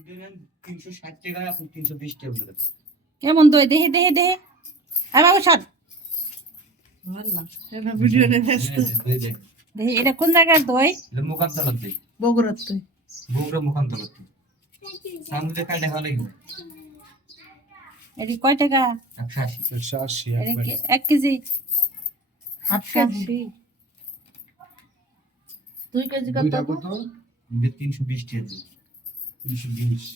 360 টাকা আপনি 320 টাকা বলে দেন। কেমন দই দেহে দেহে দেহে আই বাবু সর আল্লাহ এটা ভিডিও রে ব্যস্ত দেহে এটা কোন জায়গার দই এটা মুকান্তলাত দেই বগুড়ার তুই বগুড়া মুকান্তলাত সামনে কাই দেখা লাগবে এটি কয় টাকা 180 এটা কি 1 কেজি হাফ কেজি 2 কেজি কত এটা 320 টাকা দেই 320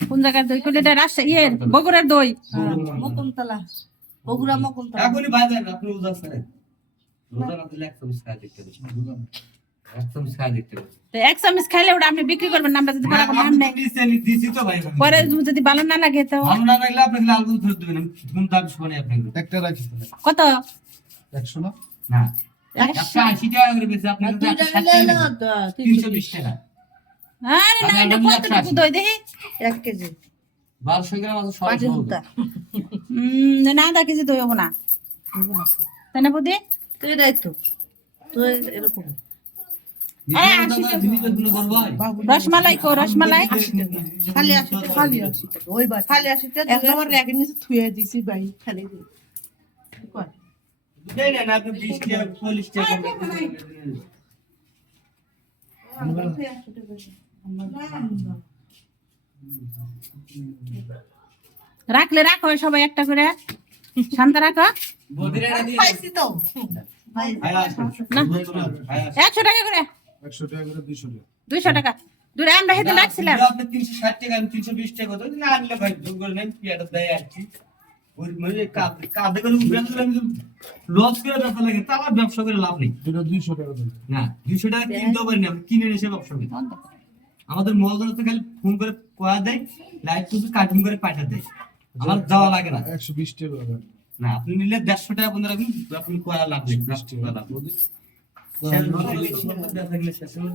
কোন জায়গার দই কোন এটা রাজশাহী বগুড়ার দই মকুমতলা বগুড়া মকুমতলা এখনই বাজার আপনি উজাস করেন রোজা না দিলে 1 চামচ খাই দেখতে পাচ্ছেন 1 চামচ খাই দেখতে পাচ্ছেন তো এক চামচ খাইলে ওটা আপনি বিক্রি করবেন না আমরা যদি ভালো নাম নেই দিছি তো ভাই পরে যদি ভালো না লাগে তো ভালো না লাগলে আপনি লাল দুধ ধরে দিবেন কোন দাম শুনে আপনি একটা রাখিস কত 100 না না 180 টাকা করে বেচে আপনি 2 টাকা লেলো তো 320 টাকা আরে না এটা কতটুকু দই দেহে 1 কেজি 1200 গ্রাম আছে সব পাটি হুতা না আধা কেজি দই হবো না তাই না বুদ্ধি তুই এটাই তো তুই এরকম রসমালাই কো রসমালাই খালি 80 টাকা ওই বাট খালি 80 টাকা এক নম্বর রেখে নিচে থুয়ে দিছি ভাই খালি কয় দেই না আপনি 20 টাকা 40 টাকা রাখলে রাখো সবাই একটা করে শান্ত রাখো বদিরাটা দিয়ে খাইছি তো ভাই ভাই আসুন না। ভাই 100 টাকা করে 100 টাকা করে 200 টাকা 200 টাকা দূরে আমরা হেঁটে রাখছিলাম আপনি 360 টাকা আমি 320 টাকা কত না আনলে ভাই দূর করে নেন পিয়াটা দেয় আর কি ওই মানে কাঁদে করে উঠে দিলে আমি লস করে ব্যবসা লাগে তার ব্যবসা করে লাভ নেই এটা 200 টাকা দেন না 200 টাকা কিনতেও পারি না কিনে এসে ব্যবসা করি আমাদের মলদার তো খালি ফোন করে কয়া দেয় লাইট শুধু কাটিং করে পাঠা দেয় আমার যাওয়া লাগে না 120 টাকা দেন না আপনি নিলে 150 টাকা পনেরো রাখুন আপনি কয়া লাভ নেই লাভ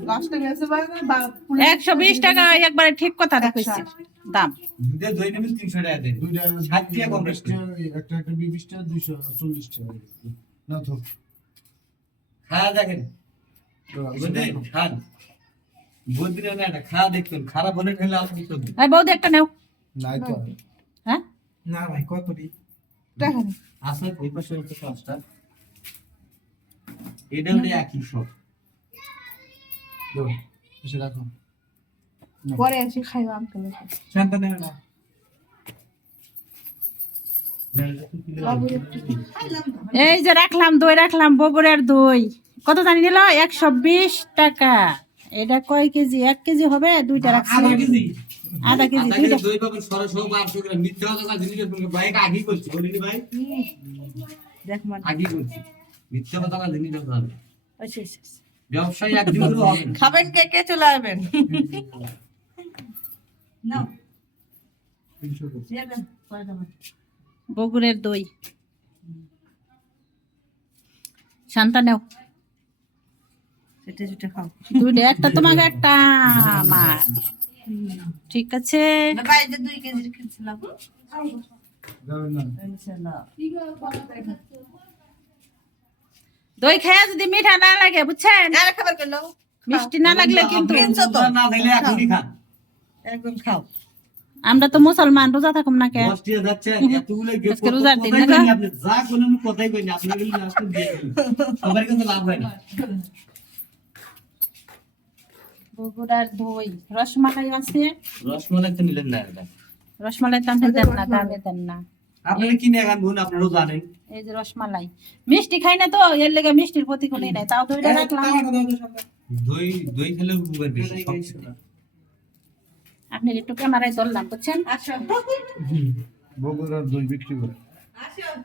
লাস্টে গেছে ভাই 120 টাকা একবারে ঠিক কথা কইছি দাম দুধে দই নেবেন 300 টাকা দেন দুইটা 60 টাকা কম রাখবেন একটা 20 টাকা 240 টাকা না তো খাওয়া দেখেন বুঝলেন খান বদিরে না এটা খাওয়া দেখবেন খারাপ হলে খেলে আপনি কি করবেন এই বৌদি একটা নাও নাই তো হ্যাঁ না ভাই কত দি টাকা আসলে ওই পাশে হচ্ছে পাঁচটা এটা হলো একই সব দাও এসে রাখো পরে এসে খাইবা আঙ্কেল শান্ত নেবে না এই যে রাখলাম দই রাখলাম বগুড়ার দই কত জানি নিল 120 টাকা এটা কয় কেজি 1 কেজি হবে দুইটা রাখছি আধা কেজি দুইটা দই পাবেন 1200 গ্রাম মিথ্যা কথা জিনিস বাইক আগে করছি বলিনি ভাই দেখ মান আগে করছি মিথ্যা কথা জিনিস হবে আচ্ছা ব্যবসায়ী একদিন করে হবে না খাবেন কে কে চলে আসবেন নাও 300 টাকা যাবেন পরে দেবেন বগুড়ের দই শান্তা নাও সেটা খাও দুইটা একটা তোমাকে একটা আমার ঠিক আছে না ভাই যে 2 কেজি কিনছিলাম যাবেন না ইনশাআল্লাহ দই খায়া যদি মিঠা না লাগে বুঝছেন আর খাবার করলো মিষ্টি না লাগলে কিন্তু কিনছো তো না দিলে এখনই খান একদম খাও আমরা তো মুসলমান রোজা থাকুম না কে 10 টাকা যাচ্ছে এতগুলো আজকে রোজার দিন না? আপনি যা কোন আমি কথাই কই না আপনি গেলে লাস্ট দিয়ে দিবেন সবার কাছে লাভ হয় না বগুড়ার দই রসমালাই আছে রসমালাই তো নিলেন না এটা রসমালাই তো আপনি দেন না দামে দেন না আপনারা কিনে খান বোন আপনারাও জানেন এই যে রসমালাই মিষ্টি খাই না তো এর লেগে মিষ্টির প্রতি কোনো নাই তাও দইটা রাখলাম দই দই খেলে উপকার বেশি সব আপনি একটু ক্যামেরায় ধরলাম বুঝছেন আসো বগুড়ার দই বিক্রি করে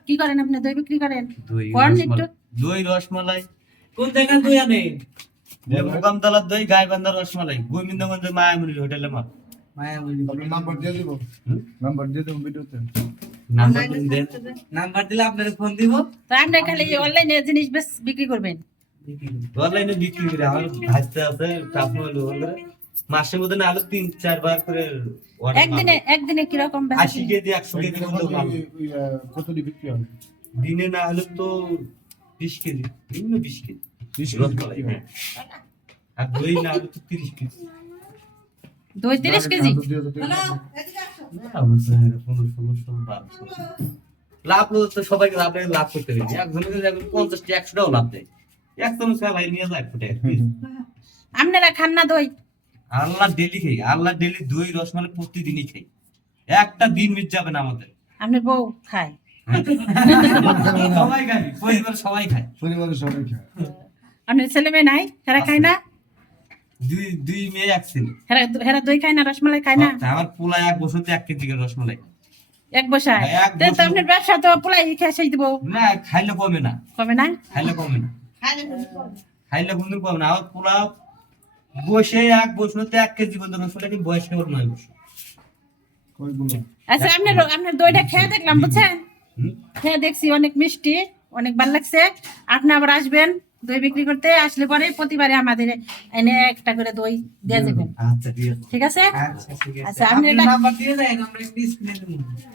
কি করেন আপনি দই বিক্রি করেন দই কোন একটু দই রসমালাই কোন জায়গায় দই আনে মুকামতলার দই গাইবান্ধার রসমালাই গোবিন্দগঞ্জের মায়ামুরির হোটেলে মা আপনার নাম্বার দিয়ে দেব নাম্বার দিয়ে দেব ভিডিওতে নাম্বার দেন নাম্বার দিলে আপনার ফোন দিব তো আপনি খালি অনলাইনে জিনিস বেশ বিক্রি করবেন অনলাইনে বিক্রি করে আমার ভাজতে আছে আপনি হলো মাসের মধ্যে না হলে 3-4 বার করে একদিনে কিরকম 80 কেজি 100 কেজি মতো ভালো কত দি বিক্রি হবে দিনে না হলে তো 20 কেজি দিনে 20 কেজি রসমালাই, হ্যাঁ। আর দই না হলে তো 30 পিস। দই 30 কেজি। লাভ তো সবাইকে লাভ করতে হবে, একজনের যদি এখন 50 100 টাকাও লাভ দেয়, এক চামচ খাই ভাই নিয়ে যায় ফুটে। আপনারা খান না দই? আল্লাহ ডেলি খাই, আল্লাহ ডেলি দই রসমালাই প্রতিদিনই খাই, একটা দিন মিস যাবে না আমাদের। আপনার বউ খায়? সবাই খাই, পরিবারের সবাই খায়। পরিবারের সবাই খায়। আপনার ছেলে মেয়ে নাই? হেরা খায় না? দুই মেয়ে এক ছেলে। হেরা দই খায় না, রসমালাই খায় না? আমার পোলা 1 বছরতে 1 কেজি করে রসমালাই খায়। এক বসায়? এক তো বছর। আপনার ব্যবসা তো পোলাই খেয়ে শেষ দিব। না খাইলে কমে না, কবে না? খাইলে কমে না, খাইলে কোনদিন কমে না। আমার পোলা বসে 1 বছরতে 1 কেজি পর্যন্ত রসমালাই কি বয়স কেবল 9 বছর। কয়গুলো? আচ্ছা, আপনার দইটা খেয়ে দেখলাম, বুঝছেন? খেয়ে দেখছি অনেক মিষ্টি, অনেক ভালো লাগছে। আপনি আবার আসবেন দই বিক্রি করতে, আসলে পরে প্রতিবারে আমাদের এনে একটা করে দই দিয়ে যাবেন। আচ্ছা ঠিক আছে। ঠিক আছে? আচ্ছা ঠিক আছে। আচ্ছা, আপনি আপনার নাম্বার দিয়ে দেন, আমরা একটু স্ক্রিনে দেব।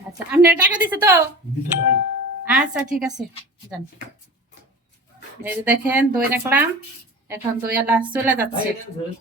আচ্ছা, আপনার টাকা দিছে তো? দিতে ভাই। আচ্ছা ঠিক আছে, যান। এই যে দেখেন দই রাখলাম, এখন দই আলা চলে যাচ্ছে। ভাই,